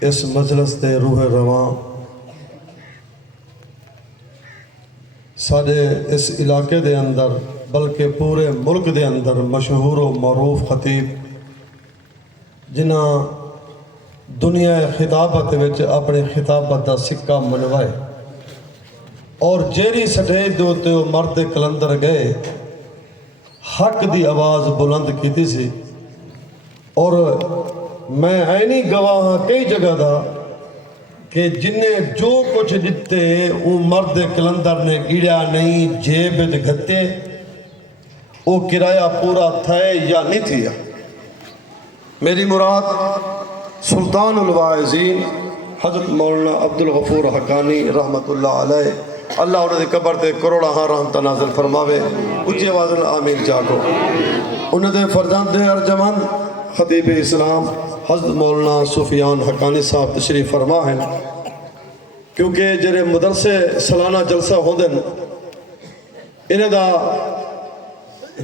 اس مجلس دے روح رواں سارے اس علاقے دے اندر بلکہ پورے ملک دے اندر مشہور و معروف خطیب جنہ دنیا خطابت وچ اپنے خطابت دا سکہ منوائے اور جیری سٹیج دوتے وہ مرد کلندر گئے حق دی آواز بلند کیتی سی اور میں عینی گواہ ہاں کئی جگہ دا کہ جنہیں جو کچھ دیتے وہ مرد کلندر نے گیڑیا نہیں جیب گھتے وہ کرایہ پورا تھا یا نہیں تھیا میری مراد سلطان الواعظین حضرت مولانا عبدالغفور حقانی رحمت اللہ علیہ اللہ انہوں نے قبر تے کروڑا ہاں رحمت نازل فرماوے اچھی آواز آمین جاکو انہوں نے فرزند ارجمند خطیب اسلام حضرت مولانا سفیان حقانی صاحب تشریف فرما ہیں کیونکہ جرے مدرسے سالانہ جلسہ ہوندے انہیں دا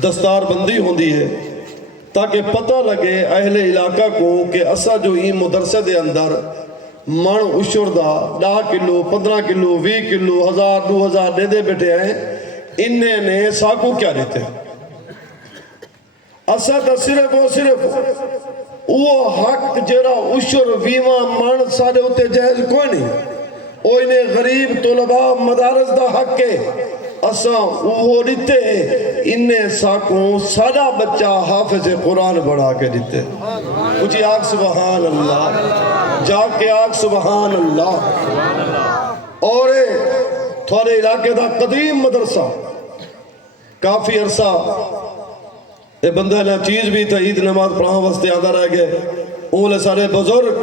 دستار بندی ہوندی ہے تاکہ پتہ لگے اہل علاقہ کو کہ اسا جو ہی مدرسے دے اندر من اشور دا 10 کلو 15 کلو 20 کلو 1000 2000 دے دے بیٹھے ہیں انہیں نے ساکو کیا دیتے ہیں اسا تا صرف و صرف وہ حق جرا اشور ویوہ من سارے ہوتے جائز کوئی نہیں وہ انہیں غریب طلباء مدارس دا حق ہے اسا وہ دیتے انہیں ساکوں سادہ بچہ حافظ قرآن بڑھا کے دیتے مجھے آگ سبحان اللہ جا کے آگ سبحان اللہ اور تھوڑے علاقے دا قدیم مدرسہ کافی عرصہ یہ بندہ نہ چیز بھی تھا عید نماز پڑھاں واسطے آدھا رہ گئے اولے سارے بزرگ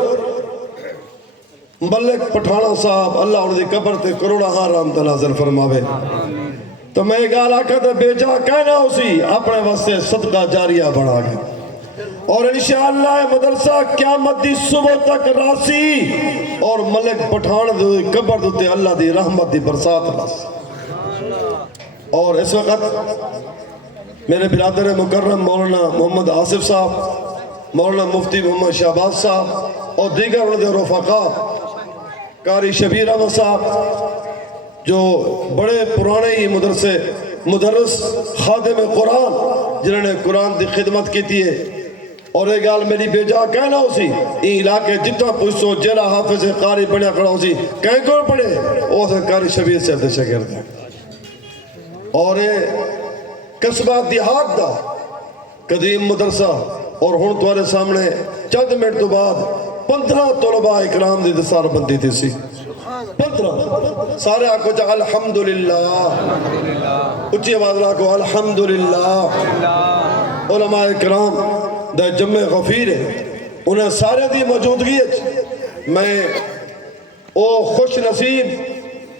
ملک پٹھانا صاحب اللہ انہوں نے قبر تے کروڑا ہاں رحمت نازل فرماوے تو میں ایک علاقہ تے بیجا کہنا اسی اپنے واسطے صدقہ جاریہ بڑھا گئے اور انشاءاللہ مدرسہ قیامت دی صبح تک راسی اور ملک پٹھان دے قبر دوتے اللہ دی رحمت دی برسات راسی اور اس وقت میرے برادر مکرم مولانا محمد آصف صاحب مولانا مفتی محمد شہباز صاحب اور دیگر انہوں نے رفقا قاری شبیر احمد صاحب جو بڑے پرانے ہی مدرس خادم قرآن جنہوں نے قرآن دی خدمت کی تھی اور ایک گال میری بیجا کہنا اسی این علاقے جتنا پوچھو جیرا حافظ قاری بنیا کھڑا اسی کہیں کون پڑھے وہ سے قاری شبیر سے دے شکر دے اور قصبہ دیہات دا قدیم مدرسہ اور ہون تمہارے سامنے چند منٹ تو بعد 15 طلباء اکرام دی دستار بندی تھی سی 15 سارے آکو چاہ الحمدللہ اچھی آواز لاکو الحمدللہ علماء اکرام دا جمع غفیر ہے انہیں سارے دی موجودگی ہے میں او خوش نصیب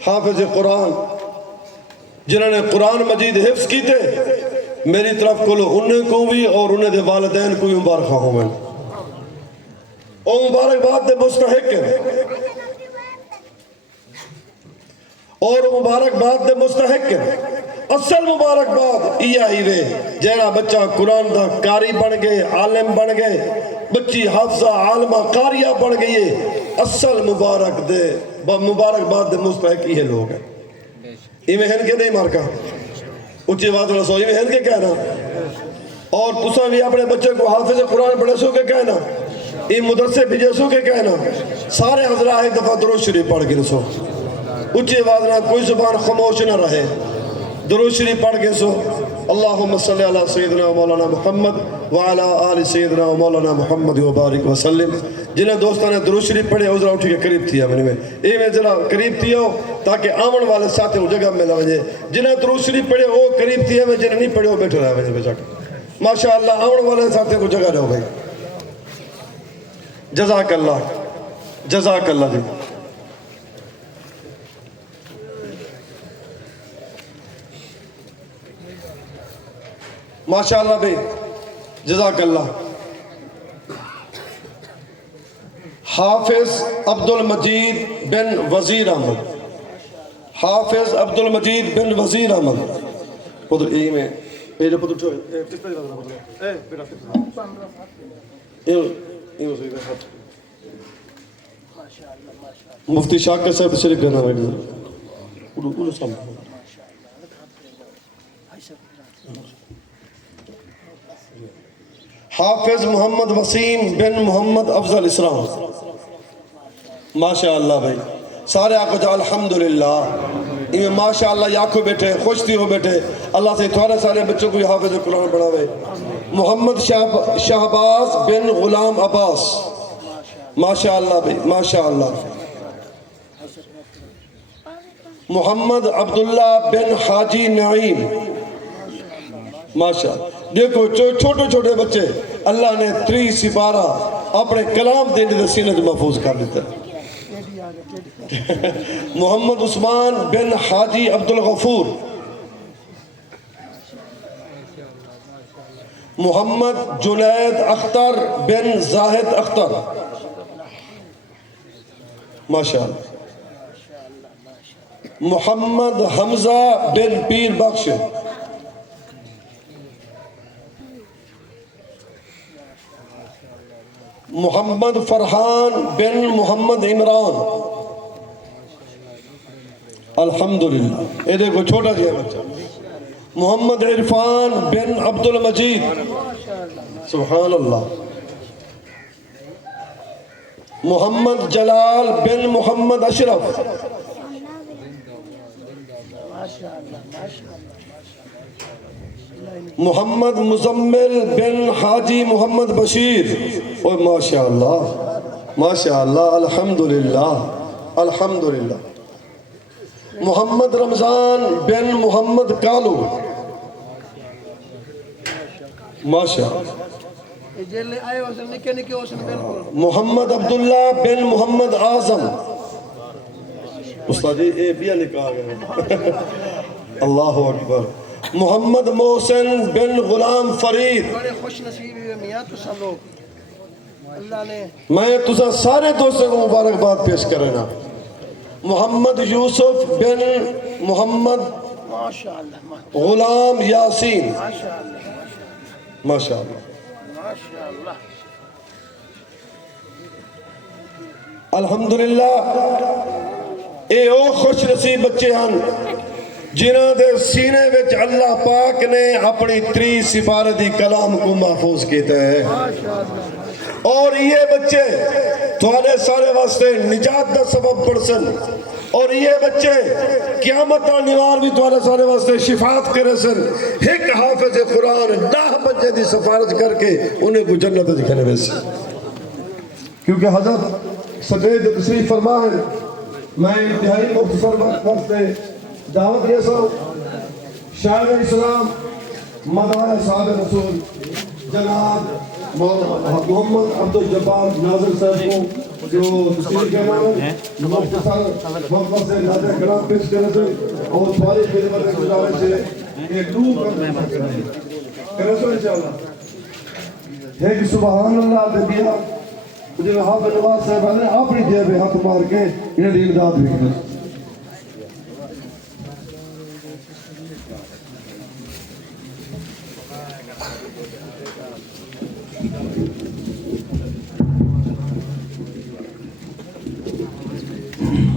حافظ قرآن جنہوں نے قرآن مجید حفظ کی تھے میری طرف کو انہیں کو بھی اور انہیں دے والدین کو مبارکہ ہوں میں او مبارکباد دے مستحق ہیں اور مبارکباد دے مستحق ہیں اصل مبارکباد یہ ہی وے جیرا بچہ قرآن دا قاری بن گئے عالم بن گئے بچی حافظہ عالمہ قاریہ بن گئی اصل مبارکباد دے مستحق یہ لوگ ہیں ایمیں ہن کے نہیں مارکا اچھی بات رسو ایمیں ہن کے کہنا اور تساں بھی اپنے بچے کو حافظ قرآن پڑھے سو کے کہنا این مدرسے بھیجے سو کے کہنا سارے حضرات ایک دفعہ درود شریف پڑھ کے رسو اچھی بات نہ کوئی زبان خاموش نہ رہے درود شریف پڑھ کے سو اللہم صلی اللہ سیدنا و مولانا محمد وعلا آل سیدنا و مولانا محمد و بارک وسلم جنہیں دوستان نے درود شریف پڑھے او ذرا اٹھی کے قریب تھیا میں ذرا قریب تھیا ہو تاکہ آمن والے ساتھ ہو جگہ میں لگے جنہیں درود شریف پڑھے او قریب تھیا میں جنہیں نہیں پڑھے ہو بیٹھے رہا ہے بے ماشاءاللہ آمن والے ساتھ کو جگہ رہو بھائی جزاک اللہ جی ماشاءاللہ بھائی جزاک اللہ حافظ عبد المجید بن وزیر احمد حافظ عبد المجید بن وزیر احمد پدر ای میں پہلے پدر چھوئے کس طرح رہا پدر بیٹا کس طرح مفتی شاکر صاحب شریف گنا رہے حافظ محمد وسیم بن محمد افضل اسلام ماشاءاللہ بھائی سارے آکو جا الحمدللہ یہ ماشاءاللہ یاکو بیٹھے خوش تھی ہو بیٹھے اللہ سے تھوڑے سارے بچوں کو حافظ قرآن بڑھاوے محمد شہباز بن غلام عباس ماشاءاللہ بھائی ماشاءاللہ محمد عبداللہ بن حاجی نعیم ماشاءاللہ دیکھو چھوٹے چھوٹے بچے اللہ نے 3 سپارہ اپنے کلام دینے سینے جو محفوظ کر دیتا محمد عثمان بن حاجی عبدالغفور محمد جنید اختر بن زاہد اختر ماشاءاللہ محمد حمزہ بن پیر بخش محمد فرحان بن محمد عمران الحمدللہ یہ دیکھو چھوٹا جی بچہ محمد عرفان بن عبد المجید سبحان اللہ محمد جلال بن محمد اشرف محمد مزمل بن حاجی محمد بشیر ماشاءاللہ ماشاءاللہ الحمدللہ الحمدللہ محمد رمضان بن محمد کالو ماشاءاللہ محمد عبداللہ بن محمد اعظم استاد یہ بھی نکاح گیا اللہ اکبر محمد محسن بن غلام فرید بڑے خوش نصیب ہوئے میاں تو سب لوگ اللہ نے میں تجھے سارے دوستوں کو مبارکباد پیش کرنا محمد یوسف بن محمد ماشاءاللہ غلام یاسین ماشاءاللہ ماشاءاللہ الحمدللہ اے او خوش نصیب بچے ہیں جنہاں دے سینے وچ اللہ پاک نے اپنی 3 سفارتی کلام کو محفوظ کیتا ہے اور یہ بچے تھوڑے سارے واسطے نجات دا سبب پڑ سن اور یہ بچے قیامت نوار بھی تھوڑے سارے واسطے شفاعت کرے سن ایک حافظ قرآن 10 بچے دی سفارت کر کے انہیں کو جنت دکھنے ویسے کیونکہ حضرت سجید تشریف فرمائے میں انتہائی مختصر وقت سے دعوت یہ سو شاعر اسلام مدعا صاحب رسول جناب محمد عبدالجبار ناظر صاحب کو جو تشریف کہنا ہے مختصر وقت سے ناظر کلام پیش کرنے سے اور سواری خدمت گزارے سے ایک لوگ کرنے سو انشاءاللہ ہے کہ سبحان اللہ دے دیا مجھے حافظ نواز صاحب نے اپنی جیب میں ہاتھ مار کے انہیں دی امداد بھی کرنا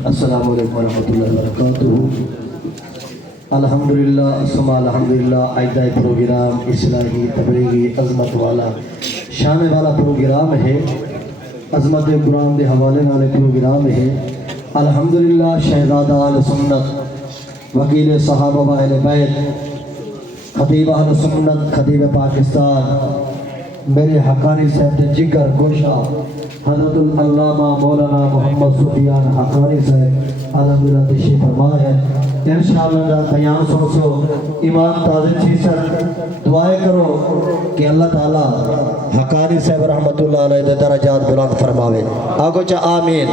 السلام علیکم ورحمۃ اللہ وبرکاتہ الحمدللہ ثم الحمدللہ آئندہ پروگرام اصلاحی تبلیغی عظمت والا شان والا پروگرام ہے عظمت قرآن دے حوالے والے پروگرام ہے الحمدللہ شہزادہ اہل سنت وکیل صحابہ و اہل بیت خطیب اہل سنت خطیب پاکستان میرے حقانی صاحب جگر گوشہ حضرت العلامہ مولانا محمد سفیان حقانی صاحب الحمدللہ تشریف فرما ہے انشاءاللہ قیام سو ایمان تازہ چیزر دعائیں کرو کہ اللہ تعالیٰ حقانی صاحب رحمت اللہ علیہ درجات بلند فرماوے آگو چاہ آمین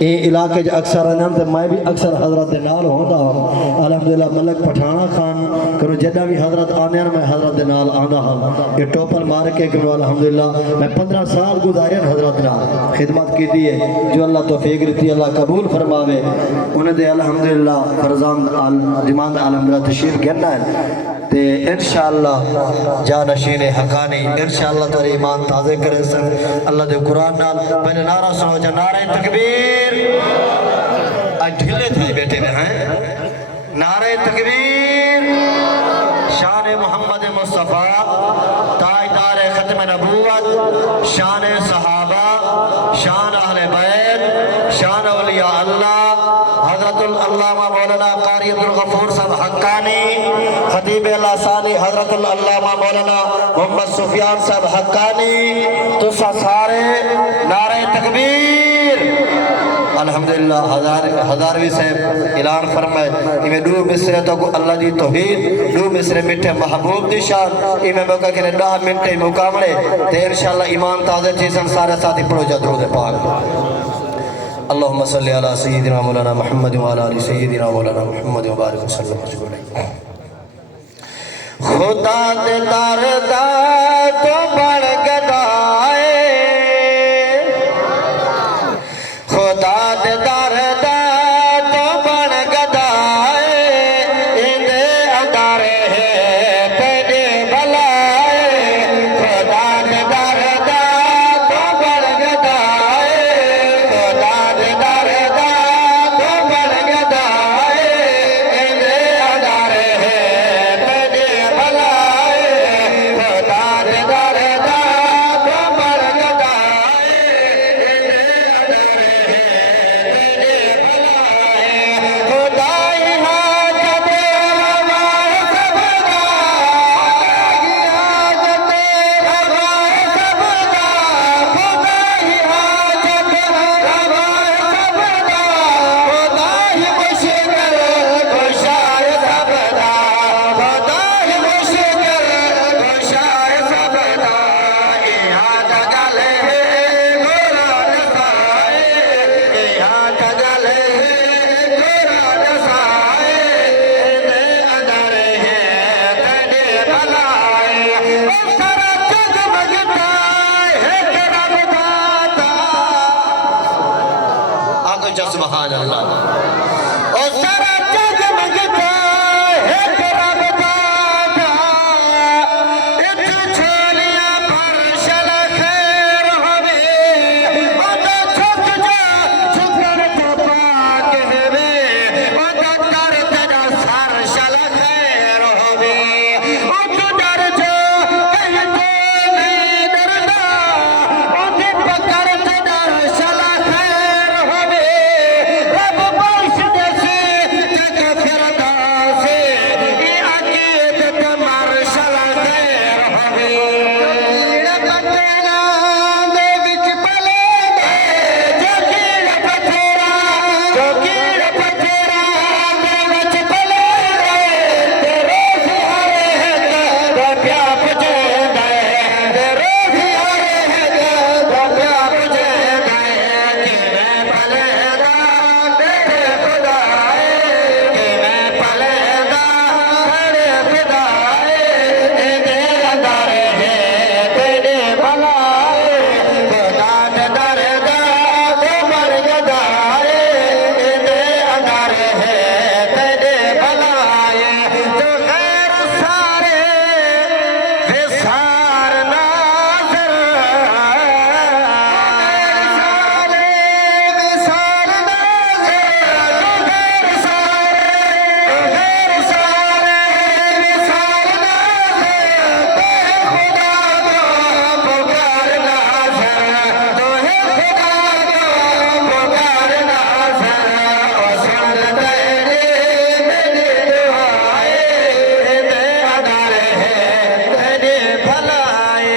یہ علاقے جو اکثر آنند میں بھی اکثر حضرت نال ہوتا ہوں الحمدللہ ملک پٹھانا خان کرو جدہ بھی حضرت آنے میں حضرت نال آنا ہوں یہ ٹوپل مار کے کرو الحمدللہ میں 15 سال گزارین حضرت نال خدمت کی دیئے جو اللہ توفیق رہتی اللہ قبول فرماوے انہیں دے الحمدللہ فرزان جمان الحمدللہ تشریف گرنا ہے تے انشاءاللہ جانشین حقانی انشاءاللہ تو ایمان تازے کرے سن اللہ دے قرآن نال پہلے نعرہ سنو جا نعرہ تکبیر آج ڈھلے تھے بیٹے نے ہیں نعرہ تکبیر شان محمد مصطفیٰ تاجدار ختم نبوت شان صحابہ شان اہل بیت شان اولیاء اللہ حضرت العلامہ مولانا قاری عبدالغفور صاحب حقانی خطیب اللہ ثانی حضرت العلامہ مولانا محمد سفیان صاحب حقانی تو سارے نعرہ تکبیر الحمدللہ ہزاروی صاحب اعلان فرمائے میں دو مصرے تو اللہ دی توحید دو مصرے مٹھے محبوب دی شان میں موقع کے 10 منٹ مقاملے تے انشاءاللہ ایمان تازے چیزن سارے ساتھی پڑھو جا درود پاک اللہم صلی علی سیدنا مولانا محمد وعلی آل سیدنا مولانا محمد وبارک وسلم اجمعین خدا دے داردا تو بڑھ گدائے خدا دے داردا تو بڑھ گدائے اندے ادارے پیڑے بلائے خدا دے داردا تو بڑھ گدائے خدا دے داردا تو بڑھ گدائے اندے ادارے پیڑے بلائے خدا دے داردا تو بڑھ گدائے اندے ادارے خدائی حاجت ہمارے سبدا حاجت ہمارے سبدا خدائی حاجت ہمارے سبدا خدائی مشکل کشائے سبدا خدائی مشکل کشائے سبدا یاد گلے قرآن سائے یاد گلے قرآن سائے دے اندر ہے تیرے بلائے سارا جگمگتا ہے تیرا بتاتا آگو جا سبحان اللہ سارا جگمگتا ہے تیرا بتاتا چھوڑیا پر شل خیر ہوئے چھک جا چھکر تو پاک ہوئے کر تیرا سر شل خیر ہوئے ڈر جو کہیں تو نہیں ڈردا پکڑ تیرا شل خیر ہوئے رب بخش دے سے جگ پھردا سے یہ عقید تمہار شل خیر ہوئے پتیرا دے وچ پلے جو کیڑ پتیرا دے وچ پلے تیرے سہارے ہے تو پیا پجے گئے تیرے سہارے ہے تو پیا پجے گئے کہ میں پلے دا تیرے خدائے کہ میں پلے دا تیرے خدائے دے ادارے ہے تیرے بلائے خدا دے داردا تو مر گدائے دے ادارے ہے تیرے بلائے تو خیر سارے وسار ناظر سارے وسار ناظر خیر سارے وسار ناظر خدا کو پکار ناظر تو ہے خدا کو پکار ناظر سن تیرے میری دعائے دے ادارے ہے تیرے بھلائے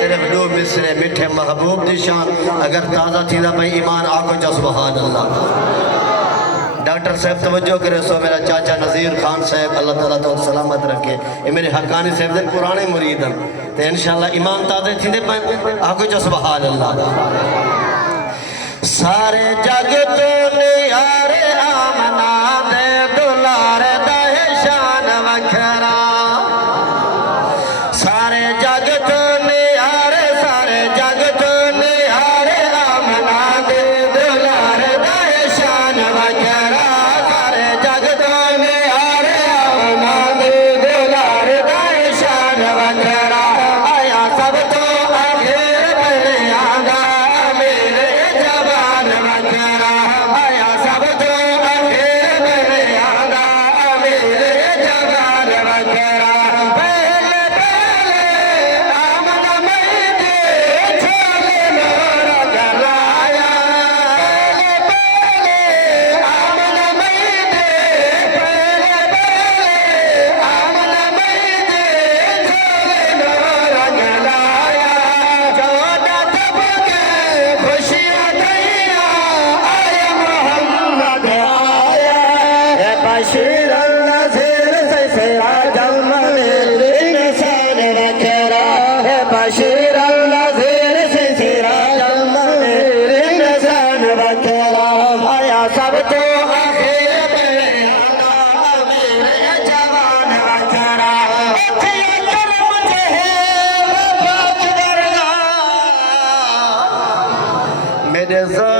صرف دو مصرے مٹھے محبوب دی شان اگر تازہ تھیدا بھائی ایمان آگو جا سبحان اللہ ڈاکٹر صاحب توجہ کرے سو میرا چاچا نذیر خان صاحب اللہ تعالیٰ تو سلامت رکھے یہ میرے حقانی صاحب دے پرانے مرید ہیں تو انشاءاللہ ایمان تازے تھیندے پائیں آگو جا سبحان اللہ سارے جگ تو نیارے آمنا دے دلار دے شان وکھرا سارے جگ تو نیارے سارے جگ تو نیارے آمنا دے دلار دے شان وکھرا سارے جگ تو نیارے آمنا دے دلار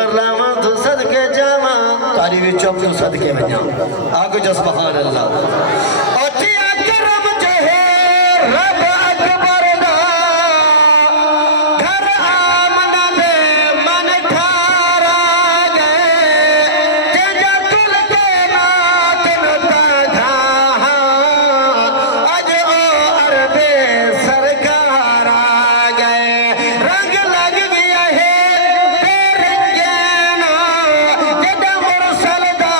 شکر لاواں تو صدقے جاواں کاری بھی چپ جو صدقے ونجاں آگو جو سبحان اللہ اوٹھی اکرم جو ہے رب اکبر دا گھر آمنہ دے من ٹھارا گئے جنجا کل کے نات نتا گھاہاں اج او عربے سرکار آ گئے رنگ لگ گیا ہے رنگینا جدہ مرسل دا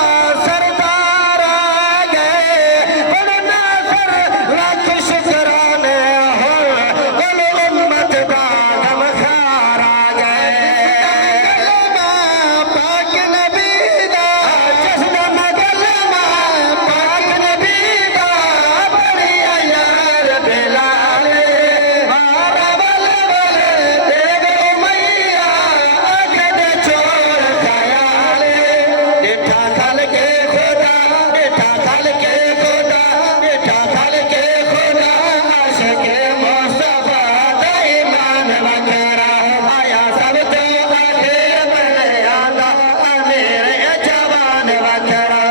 سردار آ گئے بڑھنا سر لاکھ شکرانے ہو کل امت دا غمخار آ گئے کلمہ پاک نبی دا جسدہ مکلمہ پاک نبی دا بڑی ایار بلالے مارا بل بل دیگ امیہ اکھد چور خیالے ڈٹھا کھل کے خدا ڈٹھا کھل کے خدا ڈٹھا کھل کے خدا عاشق مصطفیٰ دا ایمان وغیرہ آیا سب تو آخر میں آدھا میرے جوان وغیرہ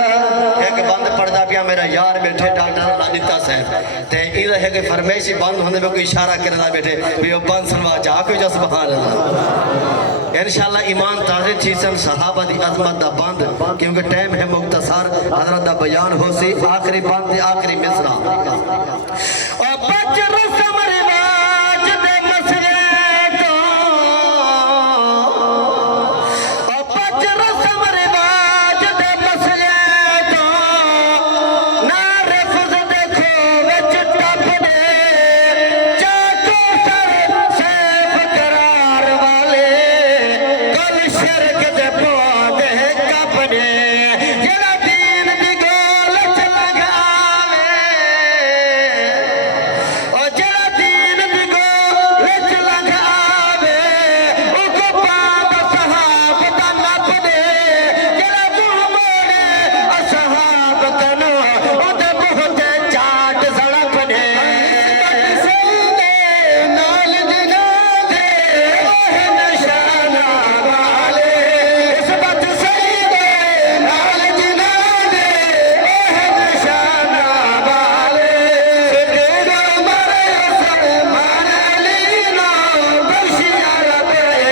ایک بند پڑھدا پیا میرا یار بیٹھے ڈاکٹر لانیتا صاحب تے یہ ہے کہ فرمیشی بند ہونے میں کوئی اشارہ کرنا بیٹھے بھی وہ بند سنوا جا کوئی جو سبحان اللہ انشاءاللہ ایمان تازے تھی سن صحابہ دی عظمت دا بند کیونکہ ٹائم ہے مختصر حضرت دا بیان ہو سی آخری بند دی آخری مصرع اور بچ رسم رواج دے مسئلے تو اور بچ رسم رواج دے مسئلے تو نہ رفض دیکھو وچ ٹپ دے چاکو سر سیف قرار والے کل شرک دے پودے کپ دے جڑا دین دی گول چ لگاوے او جڑا دین دی گول چ لگاوے او کو پاک صحاب دا نپ دے جڑا منہ موڑے اصحاب کنو او دے منہ تے چاٹ سڑپ دے سیدے نال جنا دے اوہ نشانہ والے نسبت سیدے نال جنا دے اوہ نشانہ والے صدق عمر اثر مان علی نام بخشی عرب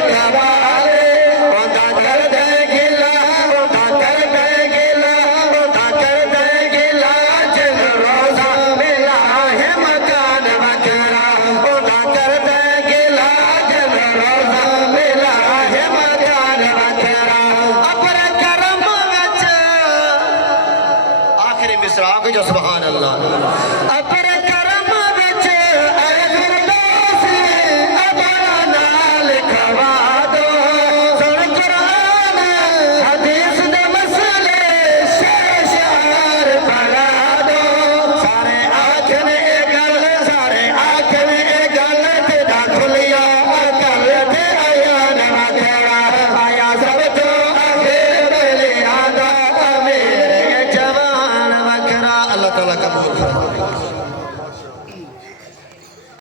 کمالے اوندا کر دے گلا اوندا کر دے گلا اوندا کر دے گلا جن روزہ ملا ہے مکان وغیرہ اوندا کر دے گلا جن روزہ ملا ہے مکان وغیرہ اپنے کرم وچ آخری مصرع آگے جو سبحان اللہ